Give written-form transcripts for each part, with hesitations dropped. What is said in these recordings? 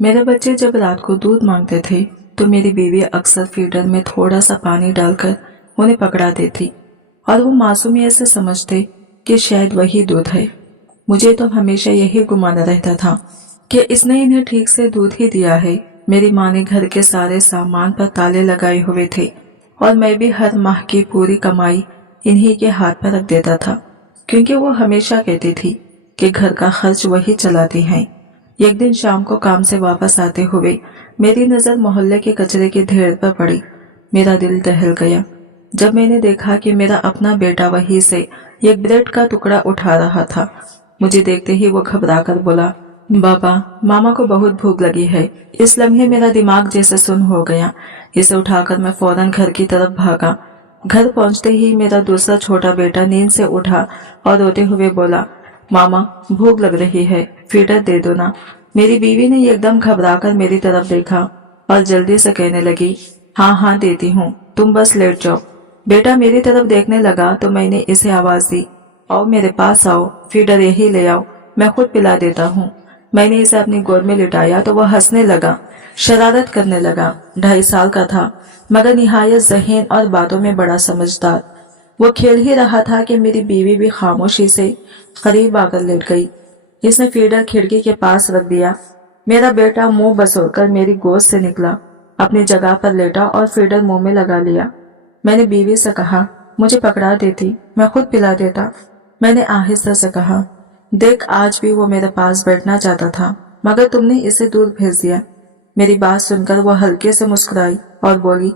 मेरे बच्चे जब रात को दूध मांगते थे तो मेरी बीवी अक्सर फीडर में थोड़ा सा पानी डालकर उन्हें पकड़ा देती और वो मासूमियत से समझते कि शायद वही दूध है। मुझे तो हमेशा यही गुमान रहता था कि इसने इन्हें ठीक से दूध ही दिया है। मेरी माँ ने घर के सारे सामान पर ताले लगाए हुए थे और मैं भी हर माह की पूरी कमाई इन्हीं के हाथ पर रख देता था, क्योंकि वो हमेशा कहती थी कि घर का खर्च वही चलाती हैं। एक दिन शाम को काम से वापस आते हुए मेरी नजर मोहल्ले के कचरे के ढेर पर पड़ी। मेरा दिल दहल गया जब मैंने देखा कि मेरा अपना बेटा वहीं से एक ब्रेड का टुकड़ा उठा रहा था। मुझे देखते ही वो घबराकर बोला, बाबा, मामा को बहुत भूख लगी है। इस लम्हे मेरा दिमाग जैसे सुन्न हो गया। इसे उठाकर मैं फौरन घर की तरफ भागा। घर पहुंचते ही मेरा दूसरा छोटा बेटा नींद से उठा और रोते हुए बोला, मामा, भूख लग रही है, फीडर दे दो ना। मेरी बीवी ने एकदम घबराकर मेरी तरफ देखा और जल्दी से कहने लगी, हाँ हाँ देती हूँ, तुम बस लेट जाओ। बेटा मेरी तरफ देखने लगा तो मैंने इसे आवाज दी, आओ मेरे पास आओ, फीडर यही ले आओ, मैं खुद पिला देता हूँ। मैंने इसे अपनी गोद में लिटाया तो वह हंसने लगा, शरारत करने लगा। 2.5 साल का था मगर निहायत ज़हीन और बातों में बड़ा समझदार। वो खेल ही रहा था कि मेरी बीवी भी खामोशी से करीब आकर लेट गई। इसने फीडर खिड़की के पास रख दिया। मेरा बेटा मुंह बसोरकर मेरी गोद से निकला, अपनी जगह पर लेटा और फीडर मुंह में लगा लिया। मैंने बीवी से कहा, मुझे पकड़ा देती, मैं खुद पिला देता। मैंने आहिस्ता से कहा, देख, आज भी वो मेरे पास बैठना चाहता था मगर तुमने इसे दूर भेज दिया। मेरी बात सुनकर वो हल्के से मुस्कुराई और बोली,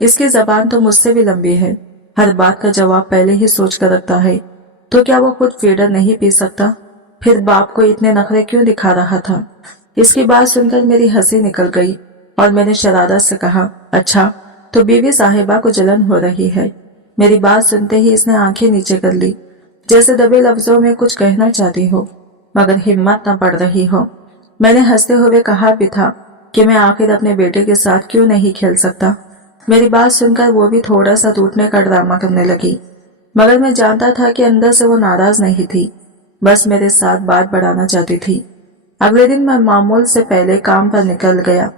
इसकी जबान तो मुझसे भी लंबी है, हर बात का जवाब पहले ही सोच कर रखता है। तो क्या वो खुद फीडर नहीं पी सकता? फिर बाप को इतने नखरे क्यों दिखा रहा था? इसकी बात सुनकर मेरी हंसी निकल गई और मैंने शरारत से कहा, अच्छा तो बीवी साहिबा को जलन हो रही है। मेरी बात सुनते ही इसने आंखें नीचे कर ली, जैसे दबे लफ्जों में कुछ कहना चाहती हो मगर हिम्मत न पड़ रही हो। मैंने हंसते हुए कहा भी था कि मैं आखिर अपने बेटे के साथ क्यों नहीं खेल सकता। मेरी बात सुनकर वो भी थोड़ा सा टूटने का ड्रामा करने लगी, मगर मैं जानता था कि अंदर से वो नाराज नहीं थी, बस मेरे साथ बात बढ़ाना चाहती थी। अगले दिन मैं मामूल से पहले काम पर निकल गया।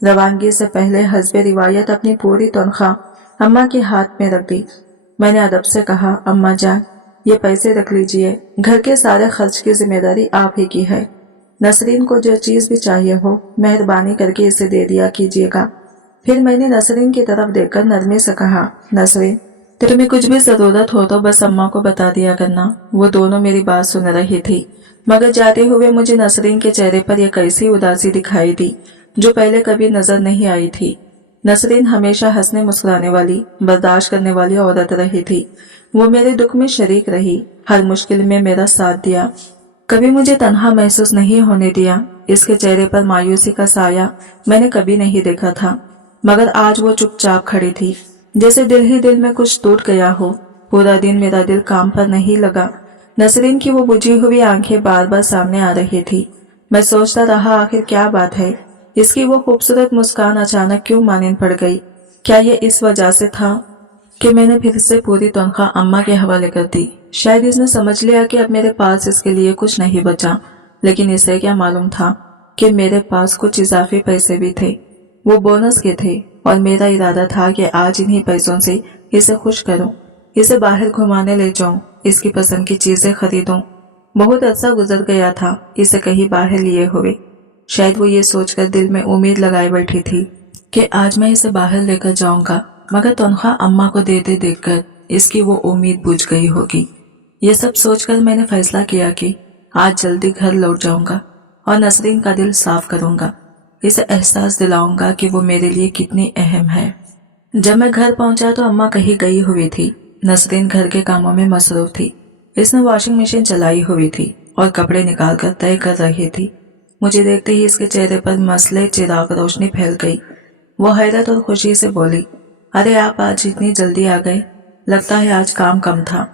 रवानगी से पहले हस्बे रिवायत अपनी पूरी तनख्वाह अम्मा के हाथ में रख दी। मैंने अदब से कहा, अम्मा जान, ये पैसे रख लीजिए, घर के सारे खर्च की जिम्मेदारी आप ही की है। नसरीन को जो चीज भी चाहिए हो मेहरबानी करके इसे दे दिया कीजिएगा। फिर मैंने नसरीन की तरफ देखकर नरमी से कहा, नसरीन, तुम्हें कुछ भी जरूरत हो तो बस अम्मा को बता दिया करना। वो दोनों मेरी बात सुन रही थी मगर जाते हुए मुझे नसरीन के चेहरे पर यह कैसी उदासी दिखाई दी जो पहले कभी नजर नहीं आई थी। नसरीन हमेशा हंसने मुस्कुराने वाली, बर्दाश्त करने वाली औरत रही थी। वो मेरे दुख में शरीक रही, हर मुश्किल में मेरा साथ दिया, कभी मुझे तन्हा महसूस नहीं होने दिया। इसके चेहरे पर मायूसी का साया मैंने कभी नहीं देखा था, मगर आज वो चुपचाप खड़ी थी, जैसे दिल ही दिल में कुछ टूट गया हो। पूरा दिन मेरा दिल काम पर नहीं लगा। नसरीन की वो बुझी हुई आंखें बार बार सामने आ रही थी। मैं सोचता रहा आखिर क्या बात है, इसकी वो खूबसूरत मुस्कान अचानक क्यों मानिन पड़ गई? क्या ये इस वजह से था कि मैंने फिर से पूरी तनख्वाह अम्मा के हवाले कर दी? शायद इसने समझ लिया कि अब मेरे पास इसके लिए कुछ नहीं बचा, लेकिन इसे क्या मालूम था कि मेरे पास कुछ इजाफी पैसे भी थे, वो बोनस के थे, और मेरा इरादा था कि आज इन्हीं पैसों से इसे खुश करूं, इसे बाहर घुमाने ले जाऊं, इसकी पसंद की चीजें खरीदूं। बहुत अर्सा गुजर गया था इसे कहीं बाहर लिए हुए। शायद वो ये सोचकर दिल में उम्मीद लगाए बैठी थी कि आज मैं इसे बाहर लेकर जाऊंगा, मगर तनख्वाह अम्मा को देते देखकर इसकी वो उम्मीद बुझ गई होगी। ये सब सोचकर मैंने फैसला किया कि आज जल्दी घर लौट जाऊंगा और नसरीन का दिल साफ करूंगा, इसे एहसास दिलाऊंगा कि वो मेरे लिए कितनी अहम है। जब मैं घर पहुंचा तो अम्मा कहीं गई हुई थी। नसरीन घर के कामों में मसरूफ थी। इसने वॉशिंग मशीन चलाई हुई थी और कपड़े निकालकर तय कर रही थी। मुझे देखते ही इसके चेहरे पर मसले चिराग रोशनी फैल गई। वो हैरत और खुशी से बोली, अरे आप आज इतनी जल्दी आ गए, लगता है आज काम कम था।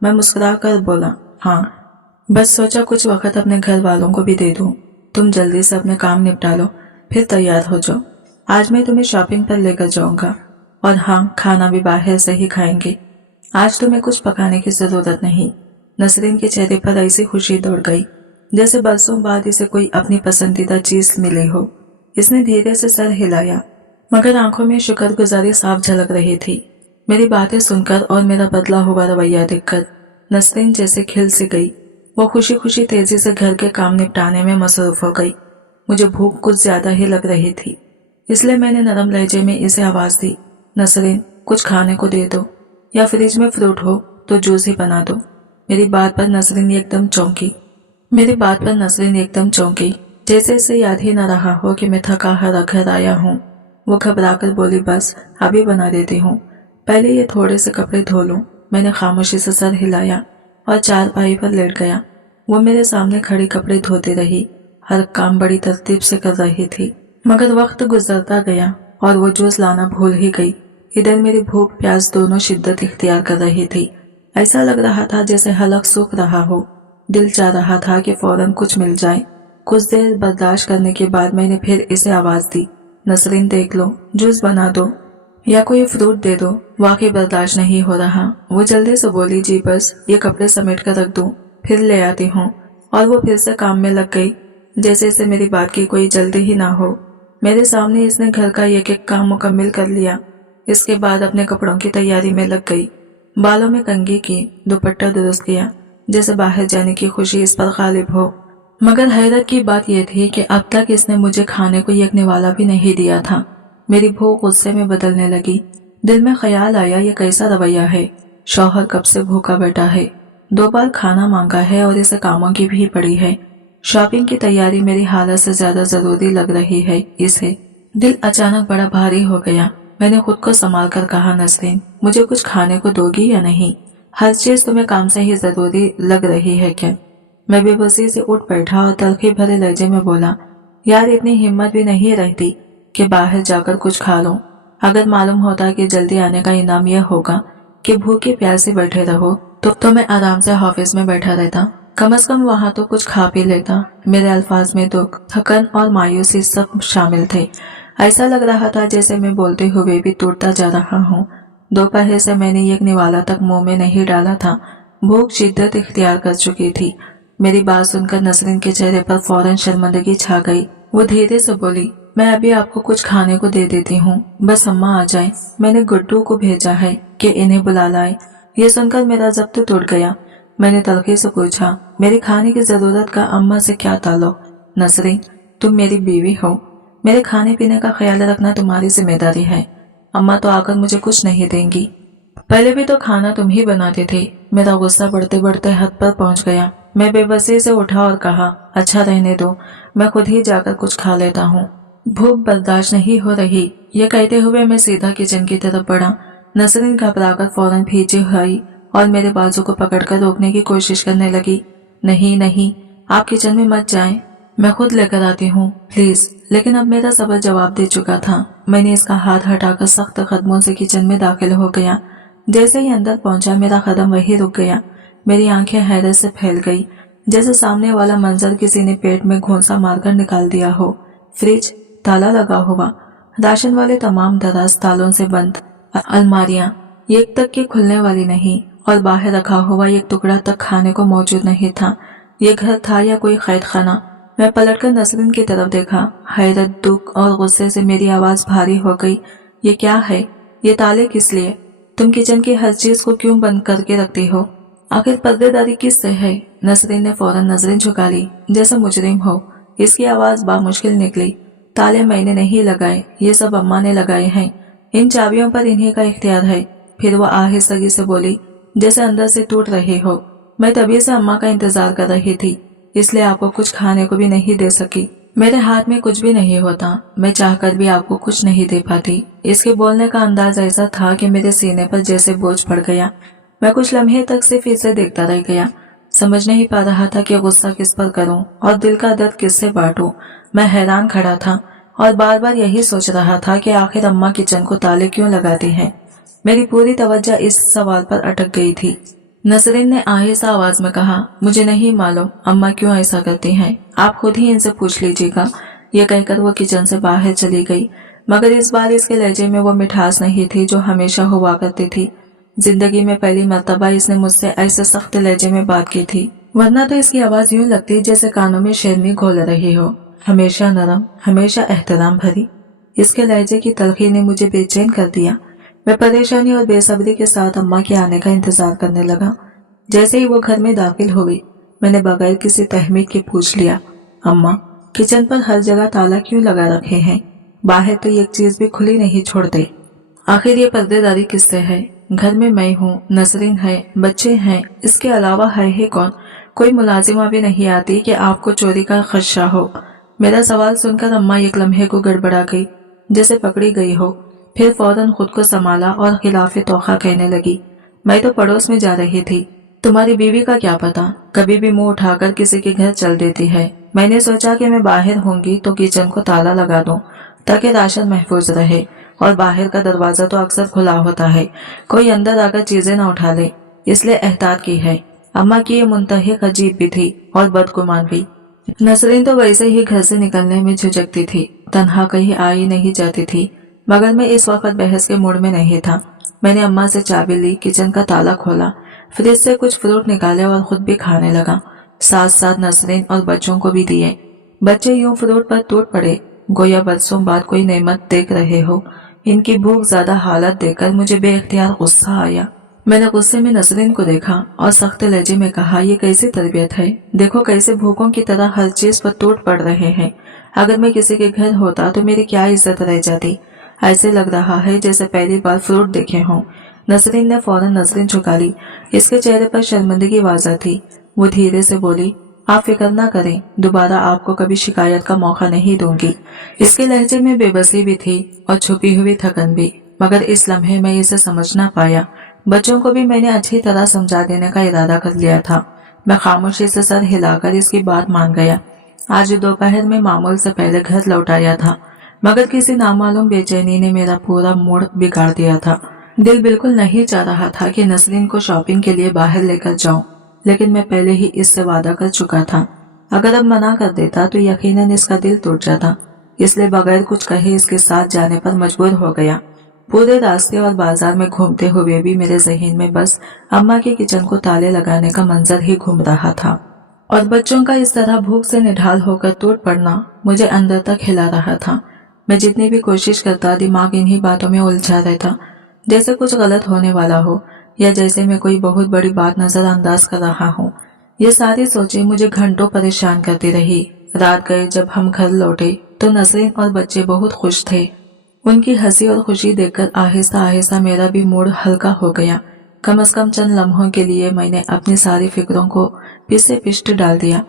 मैं मुस्कुरा कर बोला, हाँ, बस सोचा कुछ वक्त अपने घर वालों को भी दे दूं। तुम जल्दी से अपने काम निपटा लो, फिर तैयार हो जाओ। आज मैं तुम्हें शॉपिंग पर लेकर जाऊंगा, और हाँ, खाना भी बाहर से ही खाएंगे। आज तुम्हें कुछ पकाने की जरूरत नहीं। नसरीन के चेहरे पर ऐसी खुशी दौड़ गई जैसे बरसों बाद इसे कोई अपनी पसंदीदा चीज मिली हो। इसने धीरे से सर हिलाया, मगर आंखों में शुक्रगुजारी साफ झलक रही थी। मेरी बातें सुनकर और मेरा बदला हुआ रवैया देखकर नसरीन जैसे खिल सी गई। वो खुशी खुशी तेजी से घर के काम निपटाने में मसरूफ हो गई। मुझे भूख कुछ ज्यादा ही लग रही थी, इसलिए मैंने नरम लहजे में इसे आवाज दी, नसरीन कुछ खाने को दे दो, या फ्रिज में फ्रूट हो तो जूस ही बना दो। मेरी बात पर नसरीन एकदम चौंकी, जैसे इसे याद ही न रहा हो कि मैं थका हारा घर आया हूँ। वो घबराकर बोली, बस अभी बना देती हूँ, पहले ये थोड़े से कपड़े धो लूं। मैंने खामोशी से सर हिलाया और चारपाई पर लेट गया। वो मेरे सामने खड़ी कपड़े धोती रही, हर काम बड़ी तरतीब से कर रही थी। मगर वक्त गुजरता गया और वो जूस लाना भूल ही गई। इधर मेरी भूख प्यास दोनों शिद्दत इख्तियार कर रही थी। ऐसा लग रहा था जैसे हलक सूख रहा हो। दिल चाह रहा था कि फौरन कुछ मिल जाए। कुछ देर बर्दाश्त करने के बाद मैंने फिर इसे आवाज दी, नसरीन देख लो, जूस बना दो या कोई फ्रूट दे दो, वाकई बर्दाश्त नहीं हो रहा। वो जल्दी से बोली, जी बस ये कपड़े समेट कर रख दूं, फिर ले आती हूँ। और वो फिर से काम में लग गई, जैसे इसे मेरी बात की कोई जल्दी ही ना हो। मेरे सामने इसने घर का एक एक काम मुकम्मल कर लिया। इसके बाद अपने कपड़ों की तैयारी में लग गई। बालों में कंघी की, दुपट्टा दुरुस्त किया, जैसे बाहर जाने की खुशी इस पर गालिब हो। मगर हैरत की बात यह थी कि अब तक इसने मुझे खाने को एक निवाला भी नहीं दिया था। मेरी भूख गुस्से में बदलने लगी। दिल में ख्याल आया, ये कैसा रवैया है, शौहर कब से भूखा बैठा है, 2 बार खाना मांगा है और इसे कामों की भी पड़ी है। शॉपिंग की तैयारी मेरी हालत से ज्यादा जरूरी लग रही है इसे। दिल अचानक बड़ा भारी हो गया। मैंने खुद को संभाल कर कहा, नसरीन मुझे कुछ खाने को दोगी या नहीं? हर चीज तुम्हें काम से ही जरूरी लग रही है क्या? मैं बेबसी से उठ बैठा और तलखी भरे लहजे में बोला, यार इतनी हिम्मत भी नहीं रहती कि बाहर जाकर कुछ खा लो। अगर मालूम होता कि जल्दी आने का इनाम यह होगा कि भूखे प्यासे बैठे रहो तो मैं आराम से ऑफिस में बैठा रहता, कम से कम वहां तो कुछ खा पी लेता। मेरे अल्फाज में दुख, थकन और मायूसी सब शामिल थे। ऐसा लग रहा था जैसे मैं बोलते हुए भी टूटता जा रहा हूँ। दोपहर से मैंने एक निवाला तक मुंह में नहीं डाला था। भूख शिद्दत इख्तियार कर चुकी थी। मेरी बात सुनकर नसरीन के चेहरे पर फौरन शर्मिंदगी छा गई। वो धीरे से बोली, मैं अभी आपको कुछ खाने को दे देती हूँ, बस अम्मा आ जाए। मैंने गुड्डू को भेजा है कि इन्हें बुला लाए। ये सुनकर मेरा जब्त टूट गया। मैंने तलखी से पूछा, मेरी खाने की जरूरत का अम्मा से क्या ताल्लुक? नसरीन तुम मेरी बीवी हो, मेरे खाने पीने का ख्याल रखना तुम्हारी जिम्मेदारी है। अम्मा तो आकर मुझे कुछ नहीं देंगी, पहले भी तो खाना तुम ही बनाते थे। मेरा गुस्सा बढ़ते बढ़ते हद पर पहुंच गया। मैं बेबसी से उठा और कहा, अच्छा रहने दो, मैं खुद ही जाकर कुछ खा लेता हूँ, भूख बर्दाश्त नहीं हो रही। ये कहते हुए मैं सीधा किचन की तरफ बढ़ा। नसरीन घबराकर फौरन पीछे हुई और मेरे बाजू को पकड़कर रोकने की कोशिश करने लगी। नहीं नहीं, आप किचन में मत जाएं, मैं खुद लेकर आती हूँ प्लीज। लेकिन अब मेरा सब्र जवाब दे चुका था। मैंने इसका हाथ हटाकर सख्त कदमों से किचन में दाखिल हो गया। जैसे ही अंदर पहुंचा मेरा कदम वही रुक गया। मेरी आंखें हैरत से फैल गई, जैसे सामने वाला मंजर किसी ने पेट में घोंसा मारकर निकाल दिया हो। फ्रिज ताला लगा हुआ, राशन वाले तमाम दराज तालों से बंद, अलमारियां एक तक की खुलने वाली नहीं, और बाहर रखा हुआ एक टुकड़ा तक खाने को मौजूद नहीं था। ये घर था या कोई कैद खाना? मैं पलटकर नसरीन की तरफ देखा। हैरत, दुख और गुस्से से मेरी आवाज भारी हो गई। ये क्या है? ये ताले किस लिए? तुम किचन की हर चीज को क्यों बंद करके रखती हो? आखिर पर्देदारी किससे है? नसरीन ने फौरन नजरें झुका ली, जैसे मुजरिम हो। इसकी आवाज बामुश्किल निकली, ताले मैंने नहीं लगाए, ये सब अम्मा ने लगाए हैं। इन चाबियों पर इन्हीं का इख्तियार है। फिर वो आहिस्तगी से बोली, जैसे अंदर से टूट रही हो, मैं तभी से अम्मा का इंतजार कर रही थी, इसलिए आपको कुछ खाने को भी नहीं दे सकी। मेरे हाथ में कुछ भी नहीं होता, मैं चाहकर भी आपको कुछ नहीं दे पाती। इसके बोलने का अंदाज ऐसा था कि मेरे सीने पर जैसे बोझ पड़ गया। मैं कुछ लम्हे तक सिर्फ इसे देखता रह गया। समझ नहीं पा रहा था कि गुस्सा किस पर करूं और दिल का दर्द किससे बांटूं। मैं हैरान खड़ा था और बार बार यही सोच रहा था कि आखिर अम्मा किचन को ताले क्यों लगाती हैं। मेरी पूरी तवज्जो इस सवाल पर अटक गई थी। नसरीन ने आहिस्ता आवाज में कहा, मुझे नहीं मालूम अम्मा क्यों ऐसा करती हैं, आप खुद ही इनसे पूछ लीजिएगा। ये कहकर वो किचन से बाहर चली गई, मगर इस बार इसके लहजे में वो मिठास नहीं थी जो हमेशा हुआ करती थी। जिंदगी में पहली मर्तबा इसने मुझसे ऐसे सख्त लहजे में बात की थी, वरना तो इसकी आवाज यूं लगती जैसे कानों में शेरनी घोल रही हो। हमेशा नरम, हमेशा एहतराम भरी। इसके लहजे की तलखी ने मुझे बेचैन कर दिया। मैं परेशानी और बेसब्री के साथ अम्मा के आने का इंतजार करने लगा। जैसे ही वो घर में दाखिल हो गई, मैंने बगैर किसी तहमीद के पूछ लिया, अम्मा, किचन पर हर जगह ताला क्यों लगा रखे हैं? बाहर तो एक चीज भी खुली नहीं छोड़ते। आखिर ये पर्देदारी किससे है? घर में मैं हूँ, नसरीन है, बच्चे हैं, इसके अलावा है ही कौन? कोई मुलाजिमा भी नहीं आती कि आपको चोरी का खदशा हो। मेरा सवाल सुनकर अम्मा एक लम्हे को गड़बड़ा गई, जैसे पकड़ी गई हो। फिर फौरन खुद को संभाला और खिलाफ तोखा कहने लगी, मैं तो पड़ोस में जा रही थी, तुम्हारी बीवी का क्या पता, कभी भी मुंह उठाकर किसी के घर चल देती है। मैंने सोचा कि मैं बाहर होंगी तो किचन को ताला लगा दूं ताकि राशन महफूज रहे, और बाहर का दरवाजा तो अक्सर खुला होता है, कोई अंदर आकर चीजें न उठा ले, इसलिए एहतियात की है। अम्मा की ये मुंतहिक अजीब भी थी और बदगुमान भी। नसरीन तो वैसे ही घर से निकलने में झिझकती थी, तन्हा कहीं आ ही नहीं जाती थी, मगर मैं इस वक्त बहस के मूड में नहीं था। मैंने अम्मा से चाबी ली, किचन का ताला खोला, फ्रिज से कुछ फ्रूट निकाले और खुद भी खाने लगा। साथ साथ नसरीन और बच्चों को भी दिए। बच्चे यूं फ्रूट पर टूट पड़े, गोया बरसों बाद कोई नेमत देख रहे हो। इनकी भूख ज्यादा हालत देखकर मुझे बेख्तियार गुस्सा आया। मैंने गुस्से में नसरीन को देखा और सख्त लहजे में कहा, ये कैसी तरबियत है? देखो कैसे भूखों की तरह हर चीज पर टूट पड़ रहे हैं। अगर मैं किसी के घर होता तो मेरी क्या इज्जत रह जाती? ऐसे लग रहा है जैसे पहली बार फ्रूट देखे हों। नसरीन ने फौरन नजरें झुका ली। इसके चेहरे पर शर्मिंदगी वाज़ा थी। वो धीरे से बोली, आप फिक्र ना करें, दोबारा आपको कभी शिकायत का मौका नहीं दूंगी। इसके लहजे में बेबसी भी थी और छुपी हुई थकन भी, मगर इस लम्हे में इसे समझ ना पाया। बच्चों को भी मैंने अच्छी तरह समझा देने का इरादा कर लिया था। मैं खामोशी से सर हिलाकर इसकी बात मान गया। आज दोपहर में मामूल से पहले घर लौट आया था, मगर किसी नामालूम बेचैनी ने मेरा पूरा मूड बिगाड़ दिया था। दिल बिल्कुल नहीं चाह रहा था कि नसरीन को शॉपिंग के लिए बाहर लेकर जाऊं, लेकिन मैं पहले ही इससे वादा कर चुका था। अगर अब मना कर देता तो यकीनन इसका दिल टूट जाता, इसलिए बगैर कुछ कहे इसके साथ जाने पर मजबूर हो गया। पूरे रास्ते और बाजार में घूमते हुए भी मेरे जहन में बस अम्मा के किचन को ताले लगाने का मंजर ही घूम रहा था, और बच्चों का इस तरह भूख से निढाल होकर टूट पड़ना मुझे अंदर तक हिला रहा था। मैं जितनी भी कोशिश करता, दिमाग इन्हीं बातों में उलझा रहता, जैसे कुछ गलत होने वाला हो या जैसे मैं कोई बहुत बड़ी बात नजरअंदाज कर रहा हूँ। ये सारी सोचें मुझे घंटों परेशान करती रही। रात गए जब हम घर लौटे तो नसरीन और बच्चे बहुत खुश थे। उनकी हंसी और खुशी देखकर आहिस्ता आहिस्ता मेरा भी मूड हल्का हो गया। कम से कम चंद लम्हों के लिए मैंने अपनी सारी फिक्रों को पिसे पिष्ट डाल दिया।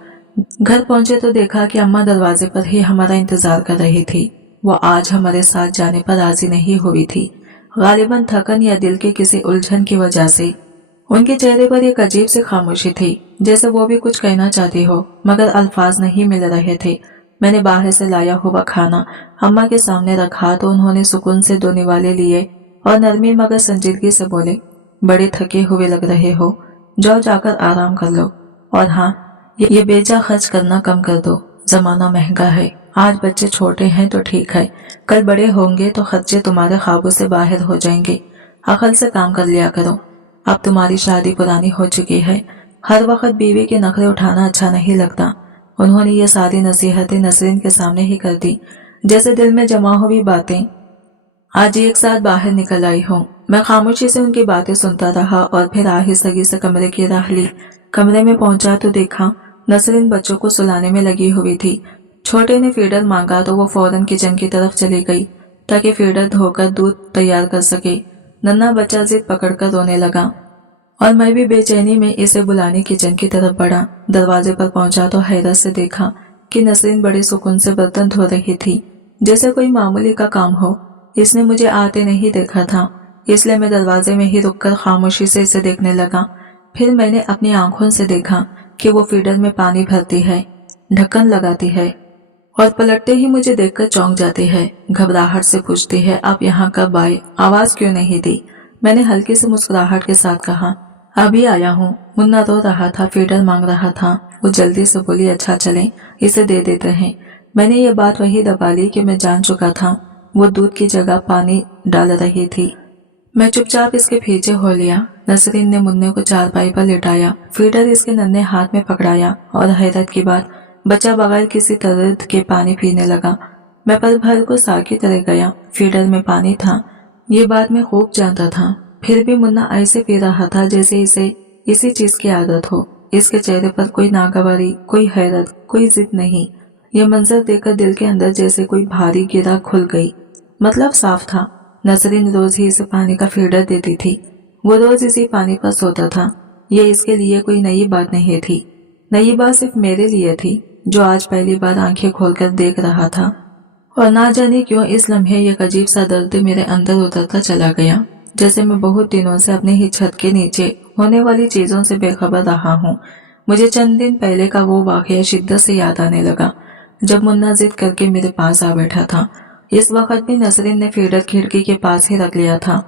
घर पहुंचे तो देखा कि अम्मा दरवाजे पर ही हमारा इंतजार कर रही थी। वो आज हमारे साथ जाने पर राजी नहीं हुई थी, गालिबन थकन या दिल के किसी उलझन की वजह से। उनके चेहरे पर एक अजीब सी खामोशी थी, जैसे वो भी कुछ कहना चाहती हो, मगर अल्फाज नहीं मिल रहे थे। मैंने बाहर से लाया हुआ खाना अम्मा के सामने रखा तो उन्होंने सुकून से 2 निवाले लिए और नरमी मगर संजीदगी से बोले, बड़े थके हुए लग रहे हो, जाओ जाकर आराम कर लो। और हाँ, ये बेजा खर्च करना कम कर दो, जमाना महंगा है। आज बच्चे छोटे हैं तो ठीक है, कल बड़े होंगे तो खर्चे तुम्हारे ख्वाबों से बाहर हो जाएंगे। अकल से काम कर लिया करो। अब तुम्हारी शादी पुरानी हो चुकी है, हर वक्त बीवी के नखरे उठाना अच्छा नहीं लगता। उन्होंने ये सारी नसीहतें नसरीन के सामने ही कर दी, जैसे दिल में जमा हुई बातें आज एक साथ बाहर निकल आई हूँ। मैं खामोशी से उनकी बातें सुनता रहा और फिर आहिस्तगी से कमरे की राह ली। कमरे में पहुंचा तो देखा नसरीन बच्चों को सुलाने में लगी हुई थी। छोटे ने फीडर मांगा तो वो फौरन किचन की तरफ चली गई ताकि फीडर धोकर दूध तैयार कर सके। नन्हा बच्चा जिद पकड़कर रोने लगा और मैं भी बेचैनी में इसे बुलाने किचन की तरफ बढ़ा। दरवाजे पर पहुंचा तो हैरत से देखा कि नसरीन बड़े सुकून से बर्तन धो रही थी, जैसे कोई मामूली का काम हो। इसने मुझे आते नहीं देखा था, इसलिए मैं दरवाजे में ही रुककर खामोशी से इसे देखने लगा। फिर मैंने अपनी आंखों से देखा कि वो फीडर में पानी भरती है, ढक्कन लगाती है और पलटते ही मुझे देखकर चौंक जाती है। घबराहट से पूछती है, आप यहाँ कब आए, आवाज क्यों नहीं दी? मैंने हल्की सी मुस्कुराहट के साथ कहा, अभी आया हूँ। मुन्ना रो रहा था, फीडर मांग रहा था। वो जल्दी से बोली, अच्छा चलें, इसे दे देते हैं। मैंने ये बात वही दबा ली कि मैं जान चुका था वो दूध की जगह पानी डाल रही थी। मैं चुपचाप इसके पीछे हो लिया। नसरीन ने मुन्ने को चारपाई पर लिटाया, फीडर इसके नन्हे हाथ में पकड़ाया और हैरत की बात, बच्चा बगैर किसी तरद के पानी पीने लगा। मैं पल भर को सा की तरह गया। फीडर में पानी था, ये बात मैं खूब जानता था। फिर भी मुन्ना ऐसे पी रहा था जैसे इसे इसी चीज की आदत हो। इसके चेहरे पर कोई नागवारी, कोई हैरत, कोई जिद नहीं। यह मंजर देखकर दिल के अंदर जैसे कोई भारी गिरा खुल गई। मतलब साफ था, नसरीन रोज ही इसे पानी का फीडर देती थी। वो रोज इसी पानी पर सोता था। ये इसके लिए कोई नई बात नहीं थी। नई बात सिर्फ मेरे लिए थी, जो आज पहली बार आंखें खोलकर देख रहा था। और ना जाने क्यों इस लम्हे एक अजीब सा दर्द मेरे अंदर उतरता चला गया, जैसे मैं बहुत दिनों से अपने ही छत के नीचे होने वाली चीजों से बेखबर रहा हूँ। मुझे चंद दिन पहले का वो वाकया शिद्दत से याद आने लगा, जब मुन्ना जिद करके मेरे पास आ बैठा था। इस वक्त भी नसरीन ने फीडर खिड़की के पास ही रख लिया था।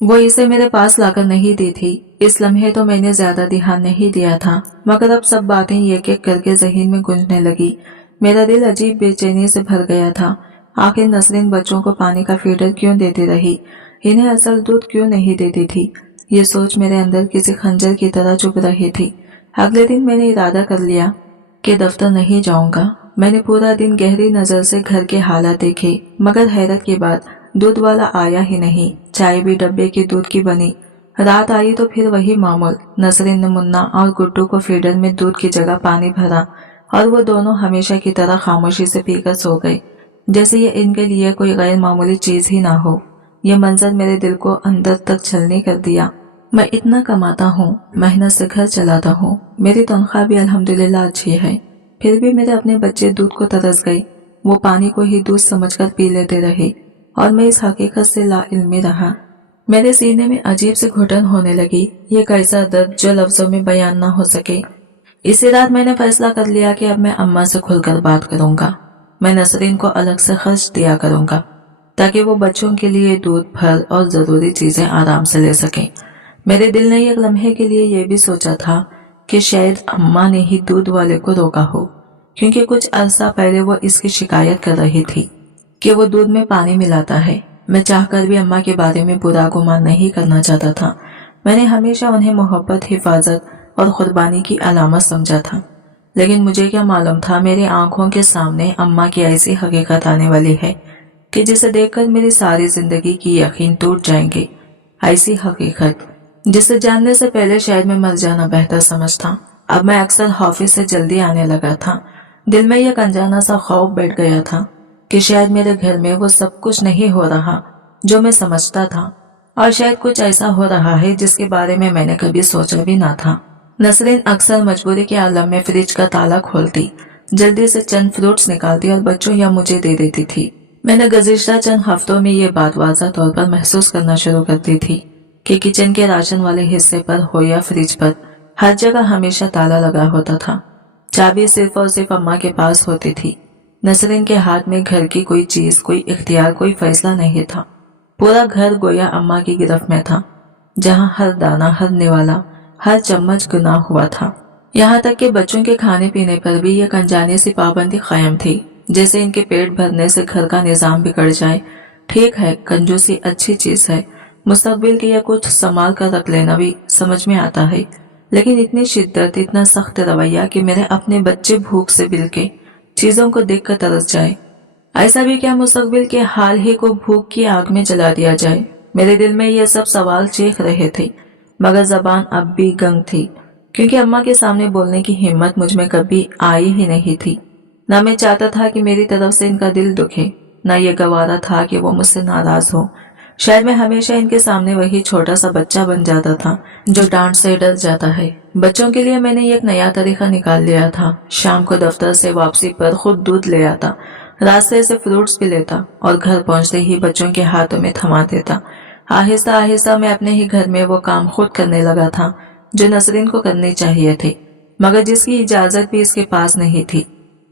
वो इसे मेरे पास लाकर नहीं दी थी। इस लम्हे तो मैंने ज्यादा ध्यान नहीं दिया था, मगर अब सब बातें एक एक करके जहन में गूंजने लगी। मेरा दिल अजीब बेचैनी से भर गया था। आखिर नसरीन बच्चों को पानी का फीडर क्यों देती रही, इन्हें असल दूध क्यों नहीं देती थी? ये सोच मेरे अंदर किसी खंजर की तरह चुभ रही थी। अगले दिन मैंने इरादा कर लिया कि दफ्तर नहीं जाऊंगा। मैंने पूरा दिन गहरी नजर से घर के हालात देखे, मगर हैरत की बात, दूध वाला आया ही नहीं। चाय भी डब्बे की दूध की बनी। रात आई तो फिर वही मामूल। नसरीन ने मुन्ना और गुड्डू को फीडर में दूध की जगह पानी भरा और वो दोनों हमेशा की तरह खामोशी से पीकर सो गए, जैसे ये इनके लिए कोई गैर मामूली चीज ही ना हो। ये मंजर मेरे दिल को अंदर तक छलनी कर दिया। मैं इतना कमाता हूँ, मेहनत से घर चलाता हूँ, मेरी तनख्वाह भी अल्हम्दुलिल्लाह अच्छी है, फिर भी मेरे अपने बच्चे दूध को तरस गए। वो पानी को ही दूध समझकर पी लेते रहे और मैं इस हकीकत से लाइल्मी रहा। मेरे सीने में अजीब से घुटन होने लगी। ये कैसा दर्द जो लफ्जों में बयान ना हो सके। इसी रात मैंने फैसला कर लिया कि अब मैं अम्मा से खुलकर बात करूंगा। मैं नसरीन को अलग से खर्च दिया करूंगा, ताकि वो बच्चों के लिए दूध, फल और जरूरी चीजें आराम से ले सकें। मेरे दिल ने एक लम्हे के लिए यह भी सोचा था कि शायद अम्मा ने ही दूध वाले को रोका हो, क्योंकि कुछ अरसा पहले वो इसकी शिकायत कर रही थी कि वो दूध में पानी मिलाता है। मैं चाहकर भी अम्मा के बारे में बुरा गुमान नहीं करना चाहता था। मैंने हमेशा उन्हें मोहब्बत, हिफाजत और कुर्बानी की अलामत समझा था। लेकिन मुझे क्या मालूम था मेरी आंखों के सामने अम्मा की ऐसी हकीकत आने वाली है कि जिसे देखकर मेरी सारी जिंदगी की यकीन टूट जाएंगे। ऐसी हकीकत जिसे जानने से पहले शायद मैं मर जाना बेहतर समझता। अब मैं अक्सर ऑफिस से जल्दी आने लगा था। दिल में यह अनजाना सा खौफ बैठ गया था कि शायद मेरे घर में वो सब कुछ नहीं हो रहा जो मैं समझता था, और शायद कुछ ऐसा हो रहा है जिसके बारे में मैंने कभी सोचा भी ना था। नसरीन अक्सर मजबूरी के आलम में फ्रिज का ताला खोलती, जल्दी से चंद फ्रूट्स निकालती और बच्चों या मुझे दे देती थी। मैंने गुज़िश्ता चंद हफ्तों में ये बात वाज़ा तौर पर महसूस करना शुरू कर दी थी कि किचन के राशन वाले हिस्से पर हो या फ्रिज पर, हर जगह हमेशा ताला लगा होता था। चाबी सिर्फ और सिर्फ अम्मा के पास होती थी। नसरीन के हाथ में घर की कोई चीज, कोई इख्तियार, कोई फैसला नहीं था। पूरा घर गोया अम्मा की गिरफ्त में था, जहाँ हर दाना, हर निवाला, हर चम्मच गुनाह हुआ था। यहाँ तक कि बच्चों के खाने पीने पर भी एक अनजानी सी पाबंदी कायम थी, जैसे इनके पेट भरने से घर का निजाम बिगड़ जाए। ठीक है, कंजूसी अच्छी चीज है, मुस्तकबिल के लिए कुछ संभाल कर रख लेना भी समझ में आता है, लेकिन इतनी शिद्दत, इतना सख्त रवैया कि मेरे अपने बच्चे भूख से बिलके चीजों को देखकर तरस जाए। ऐसा भी क्या मुस्तकबिल के हाल ही को भूख की आग में जला दिया जाए? मेरे दिल में ये सब सवाल चीख रहे थे, मगर जबान अब भी गंग थी, क्योंकि अम्मा के सामने बोलने की हिम्मत मुझ में कभी आई ही नहीं थी। न मैं चाहता था कि मेरी तरफ से इनका दिल दुखे, न ये गवारा था कि वो मुझसे नाराज हो। शायद मैं हमेशा इनके सामने वही छोटा सा बच्चा बन जाता था जो डांट से डर जाता है। बच्चों के लिए मैंने एक नया तरीका निकाल लिया था। शाम को दफ्तर से वापसी पर खुद दूध ले आता, रास्ते से फ्रूट्स भी लेता और घर पहुंचते ही बच्चों के हाथों में थमा देता। आहिस्ता आहिस्ता मैं अपने ही घर में वो काम खुद करने लगा था जो नसरीन को करने चाहिए थे, मगर जिसकी इजाजत भी इसके पास नहीं थी।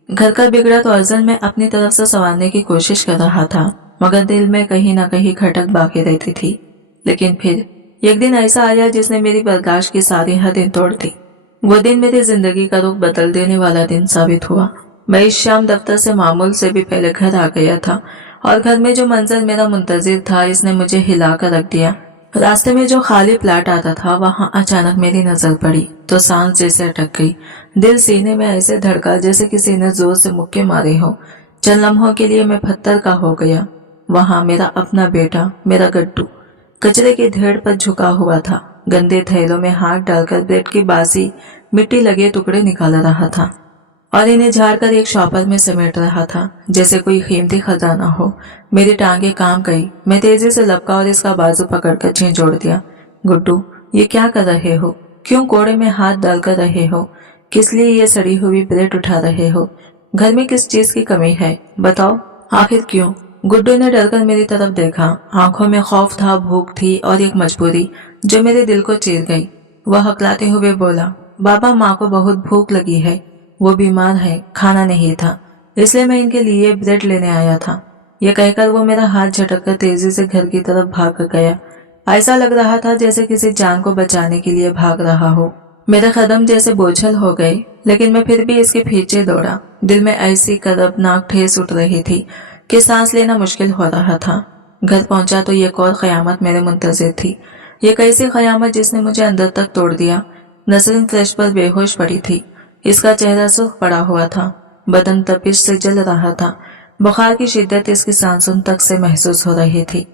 घर का बिगड़ा तौज़न मैं अपनी तरफ से संवारने की कोशिश कर रहा था, मगर दिल में कहीं ना कहीं खटक बाकी रहती थी। लेकिन फिर एक दिन ऐसा आया जिसने मेरी बर्दाश्त की सारी हदें तोड़ दी। वो दिन मेरी जिंदगी का रुख बदल देने वाला दिन साबित हुआ। मैं इस शाम दफ्तर से मामूल से भी पहले घर आ गया था और घर में जो मंजर मेरा मुंतजिर था इसने मुझे हिला कर रख दिया। रास्ते में जो खाली प्लाट आता था वहाँ अचानक मेरी नजर पड़ी तो सांस जैसे अटक गई। दिल सीने में ऐसे धड़का जैसे किसी ने जोर से मुक्के मारे हो। चंद लम्हों के लिए मैं पत्थर का हो गया। वहाँ मेरा अपना बेटा, मेरा गड्डू, कचरे के ढेर पर झुका हुआ था। गंदे थैलों में हाथ डालकर ब्रेड की बासी मिट्टी लगे टुकड़े निकाल रहा था और इन्हें झाड़कर एक शॉपर में समेट रहा था जैसे कोई कीमती खजाना हो। मेरी टांगे काम गई। मैं तेजी से लपका और इसका बाजू पकड़कर झिंझोड़ दिया। गुड्डू, ये क्या कर रहे हो? क्यों कोड़े में हाथ डालकर रहे हो? किस लिए ये सड़ी हुई ब्रेड उठा रहे हो? घर में किस चीज की कमी है? बताओ, आखिर क्यों? गुड्डू ने डरकर मेरी तरफ देखा। आंखों में खौफ था, भूख थी और एक मजबूरी जो मेरे दिल को चीर गई। वह हकलाते हुए बोला, बाबा, माँ को बहुत भूख लगी है, वो बीमार है, खाना नहीं था, इसलिए मैं इनके लिए ब्रेड लेने आया था। यह कहकर वो मेरा हाथ झटककर तेजी से घर की तरफ भाग गया। ऐसा लग रहा था जैसे किसी जान को बचाने के लिए भाग रहा हो। मेरे कदम जैसे बोझल हो गए, लेकिन मैं फिर भी इसके पीछे दौड़ा। दिल में ऐसी करबनाक ठेस उठ रही थी कि सांस लेना मुश्किल हो रहा था। घर पहुंचा तो एक और कयामत मेरे मुंतजिर थी। ये कैसी कयामत जिसने मुझे अंदर तक तोड़ दिया। नसरीन फ्रेश पर बेहोश पड़ी थी। इसका चेहरा सुर्ख पड़ा हुआ था, बदन तपिश से जल रहा था। बुखार की शिद्दत इसकी सांसों तक से महसूस हो रही थी।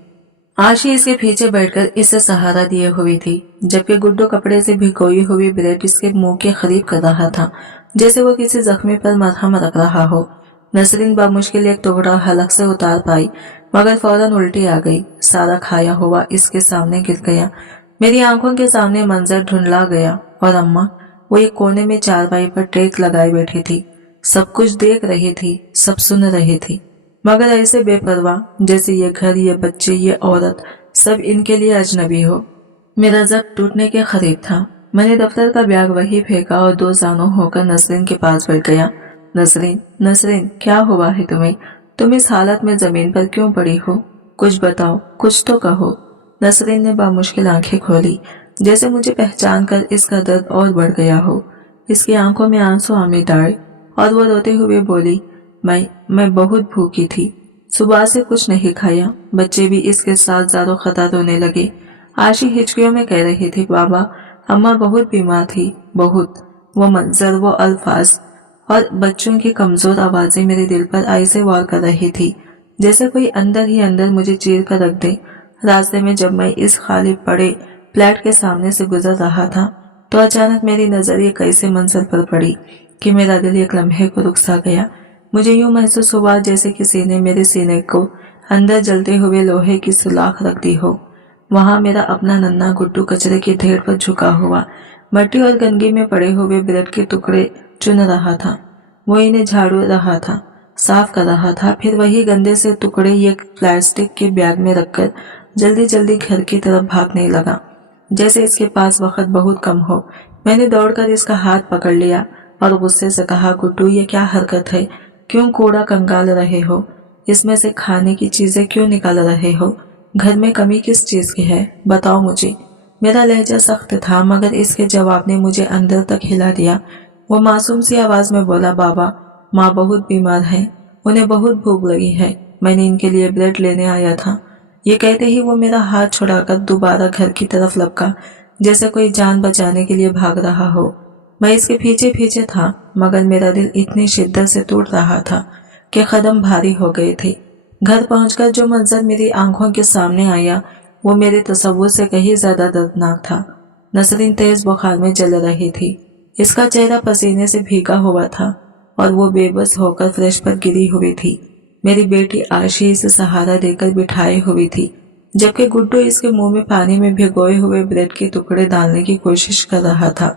आशी इसके पीछे बैठकर इसे सहारा दिए हुई थी, जबकि गुड्डू कपड़े से भिगोई हुई ब्रेड इसके मुंह के करीब कर रहा था जैसे वो किसी जख्मी पर मरहम रख रहा हो। नसरीन बामुश्किल एक टुकड़ा हलक से उतार पाई, मगर फौरन उल्टी आ गई। सारा खाया हुआ इसके सामने गिर गया। मेरी आंखों के सामने मंजर ढूंढला गया और अम्मा वो एक कोने में चारपाई पर टेक लगाए बैठी थी। सब कुछ देख रही थी, सब सुन रही थी, मगर ऐसे बेपरवाह जैसे ये घर, ये बच्चे, ये औरत सब इनके लिए अजनबी हो। मेरा जख्म टूटने के करीब था। मैंने दफ्तर का बैग वही फेंका और दो जानों होकर नसरीन के पास बैठ गया। नसरीन, नसरीन, क्या हुआ है तुम्हें? तुम इस हालत में जमीन पर क्यों पड़ी हो? कुछ बताओ, कुछ तो कहो। नसरीन ने बामुश्किल आंखें खोली, जैसे मुझे पहचान कर इसका दर्द और बढ़ गया हो। इसकी आंखों में आंसू आमिर आए और वो रोते हुए बोली, मैं बहुत भूखी थी, सुबह से कुछ नहीं खाया। बच्चे भी इसके साथ ज़ारो खता रोने लगे। आशी हिचकियों में कह रही थी, बाबा, अम्मा बहुत बीमार थी, बहुत। वो मंजर, वो अल्फाज और बच्चों की कमजोर आवाजें मेरे दिल पर ऐसे वार कर रही थी जैसे कोई अंदर ही अंदर मुझे चीर कर रख दे। रास्ते में जब मैं इस खाली पड़े फ्लैट के सामने से गुजर रहा था तो अचानक मेरी नजर एक ऐसे मंजर पर पड़ी कि मेरा दिल एक लम्हे को रुक सा गया। मुझे यूं महसूस हुआ जैसे किसी ने मेरे सीने को अंदर जलते हुए लोहे की सुलाख रख दी हो। वहां मेरा अपना नन्हा गुड्डू कचरे के ढेर पर झुका हुआ मट्टी और गंदगी में पड़े हुए ब्रेड के टुकड़े चुन रहा था। वो इन्हें झाड़ू रहा था, साफ कर रहा था, फिर वही गंदे से टुकड़े एक प्लास्टिक के बैग में रखकर जल्दी जल्दी घर की तरफ भागने लगा जैसे इसके पास वक्त बहुत कम हो। मैंने दौड़कर इसका हाथ पकड़ लिया और गुस्से से कहा, गुड्डू, ये क्या हरकत है? क्यों कूड़ा कंगाल रहे हो? इसमें से खाने की चीजें क्यों निकाल रहे हो? घर में कमी किस चीज की है? बताओ मुझे। मेरा लहजा सख्त था, मगर इसके जवाब ने मुझे अंदर तक हिला दिया। वो मासूम सी आवाज में बोला, बाबा, माँ बहुत बीमार है, उन्हें बहुत भूख लगी है, मैंने इनके लिए ब्रेड लेने आया था। ये कहते ही वो मेरा हाथ छुड़ाकर दोबारा घर की तरफ लपका जैसे कोई जान बचाने के लिए भाग रहा हो। मैं इसके पीछे पीछे था, मगर मेरा दिल इतनी शिद्दत से टूट रहा था कि कदम भारी हो गए थे। घर पहुंचकर जो मंजर मेरी आंखों के सामने आया वो मेरे तसव्वुर से कहीं ज्यादा दर्दनाक था। नसरीन तेज बुखार में जल रही थी। इसका चेहरा पसीने से भीगा हुआ था और वो बेबस होकर फर्श पर गिरी हुई थी। मेरी बेटी आशी इसे सहारा देकर बिठाई हुई थी, जबकि गुड्डू इसके मुंह में पानी में भिगोए हुए ब्रेड के टुकड़े डालने की कोशिश कर रहा था।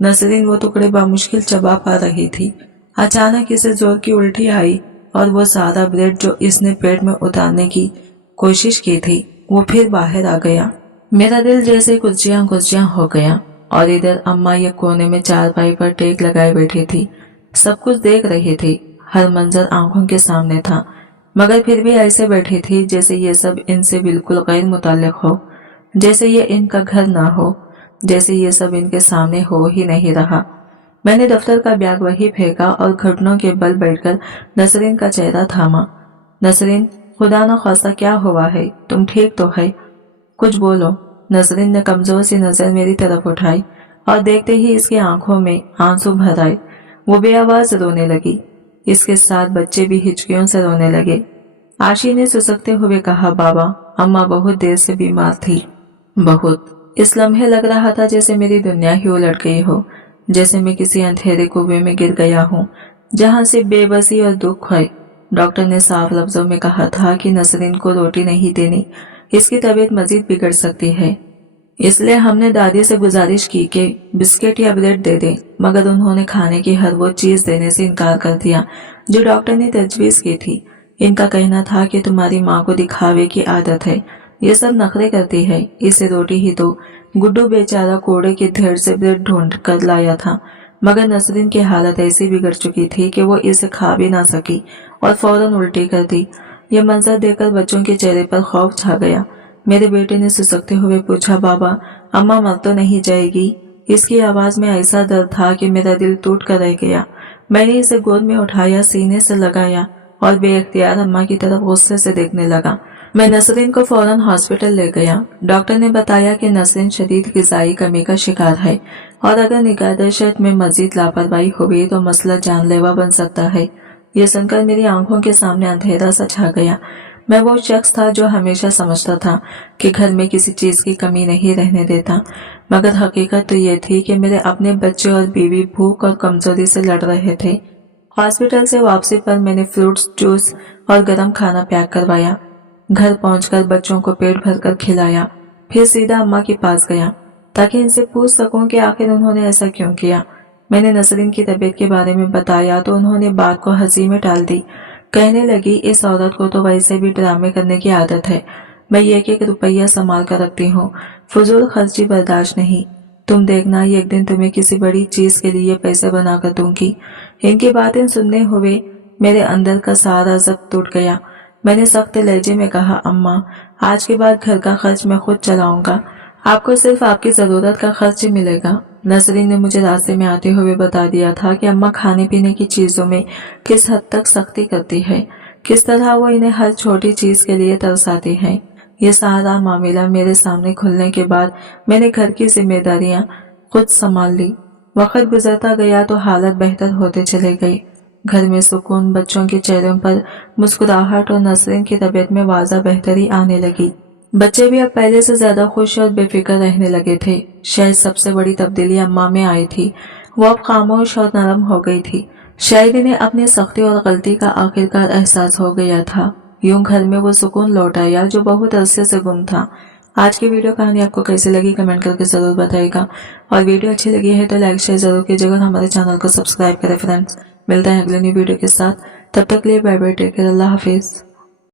नसरीन वो टुकड़े बामुश्किल चबा पा रही थी। अचानक इसे जोर की उल्टी आई और वो सारा ब्रेड जो इसने पेट में उतारने की कोशिश की थी वो फिर बाहर आ गया। मेरा दिल जैसे कुर्जियां हो गया और इधर अम्मा ये कोने में चारपाई पर टेक लगाए बैठी थी, सब कुछ देख रही थी। हर मंजर आंखों के सामने था, मगर फिर भी ऐसे बैठी थी जैसे ये सब इनसे बिल्कुल गैर मुताल्लिक हो, जैसे ये इनका घर ना हो, जैसे ये सब इनके सामने हो ही नहीं रहा। मैंने दफ्तर का बैग वही फेंका और घुटनों के बल बैठकर नसरीन का चेहरा थामा। नसरीन, खुदा न खास्ता क्या हुआ है? तुम ठीक तो है? कुछ बोलो। नसरीन ने कमजोर सी नजर मेरी तरफ उठाई और देखते ही इसकी आंखों में आंसू भर आए। वो बेआवाज रोने लगी। इसके साथ बच्चे भी हिचकियों से रोने लगे। आशी ने सुसकते हुए कहा, बाबा, अम्मा बहुत देर से बीमार थी, बहुत। इस लम्हे लग रहा था जैसे मेरी दुनिया ही उलट गई हो, जैसे मैं किसी अंधेरे कुएं में गिर गया हूँ जहाँ से बेबसी और दुख है। डॉक्टर ने साफ लफ्जों में कहा था कि नसरीन को रोटी नहीं देनी, इसकी तबीयत मजीद बिगड़ सकती है। इसलिए हमने दादी से गुजारिश की कि बिस्किट या ब्रेड दे दें, मगर उन्होंने खाने की हर वो चीज देने से इनकार कर दिया जो डॉक्टर ने तजवीज की थी। इनका कहना था कि तुम्हारी माँ को दिखावे की आदत है, ये सब नखरे करती है, इसे रोटी ही दो। गुड्डू बेचारा कोड़े के ढेर से ब्रेड ढूंढ कर लाया था, मगर नसरीन की हालत ऐसी बिगड़ चुकी थी कि वो इसे खा भी ना सकी और फौरन उल्टी कर दी। ये मंजर देखकर बच्चों के चेहरे पर खौफ छा गया। मेरे बेटे ने सुसकते हुए पूछा, बाबा, अम्मा मर तो नहीं जाएगी? इसकी आवाज में ऐसा दर्द था कि मेरा दिल टूट कर रह गया। मैंने इसे गोद में उठाया, सीने से लगाया और बेइख्तियार अम्मा की तरफ गुस्से से देखने लगा। मैं नसरीन को फौरन हॉस्पिटल ले गया। डॉक्टर ने बताया कि नसरीन शदीद ग़िज़ाई कमी का शिकार है और अगर निगाहदश्त में मजीद लापरवाही हुई तो मसला जानलेवा बन सकता है। ये सुनकर मेरी आंखों के सामने अंधेरा सा छा गया। मैं वो शख्स था जो हमेशा समझता था कि घर में किसी चीज की कमी नहीं रहने देता, मगर हकीकत तो ये थी कि मेरे अपने बच्चे और बीवी भूख और कमजोरी से लड़ रहे थे। हॉस्पिटल से वापसी पर मैंने फ्रूट्स, जूस और गर्म खाना पैक करवाया। घर पहुंचकर बच्चों को पेट भरकर खिलाया, फिर सीधा अम्मा के पास गया ताकि इनसे पूछ सकूं कि आखिर उन्होंने ऐसा क्यों किया। मैंने नसरीन की तबीयत के बारे में बताया तो उन्होंने बात को हंसी में टाल दी। कहने लगी, इस औरत को तो वैसे भी ड्रामे करने की आदत है। मैं एक एक रुपया संभाल कर रखती हूँ, फजूल खर्ची बर्दाश्त नहीं। तुम देखना, एक दिन तुम्हें किसी बड़ी चीज के लिए पैसे बना कर दूंगी। इनकी बातें सुनने हुए मेरे अंदर का सारा जब्त टूट गया। मैंने सख्त लहजे में कहा, अम्मा, आज के बाद घर का खर्च मैं खुद चलाऊंगा, आपको सिर्फ आपकी जरूरत का खर्च ही मिलेगा। नसरीन ने मुझे रास्ते में आते हुए बता दिया था कि अम्मा खाने पीने की चीजों में किस हद तक सख्ती करती है, किस तरह वो इन्हें हर छोटी चीज के लिए तरसाती है। ये सारा मामला मेरे सामने खुलने के बाद मैंने घर की जिम्मेदारियां खुद संभाल ली। वक्त गुजरता गया तो हालत बेहतर होते चले गई। घर में सुकून, बच्चों के चेहरों पर मुस्कुराहट और नसरीन की तबीयत में वाज़ा बेहतरी आने लगी। बच्चे भी अब पहले से ज्यादा खुश और बेफिक्र रहने लगे थे। शायद सबसे बड़ी तब्दीली अम्मा में आई थी। वो अब खामोश और नरम हो गई थी। शायद इन्हें अपनी सख्ती और गलती का आखिरकार एहसास हो गया था। यूं घर में वो सुकून लौट आया जो बहुत अरसे से गुम था। आज की वीडियो कहानी आपको कैसी लगी कमेंट करके जरूर बताइएगा, और वीडियो अच्छी लगी है तो लाइक शेयर जरूर कीजिएगा। हमारे चैनल को सब्सक्राइब करें फ्रेंड्स। मिलते हैं अगले न्यू वीडियो के साथ, तब तक के लिए बाय बाय, टेक केयर, अल्लाह हाफिज।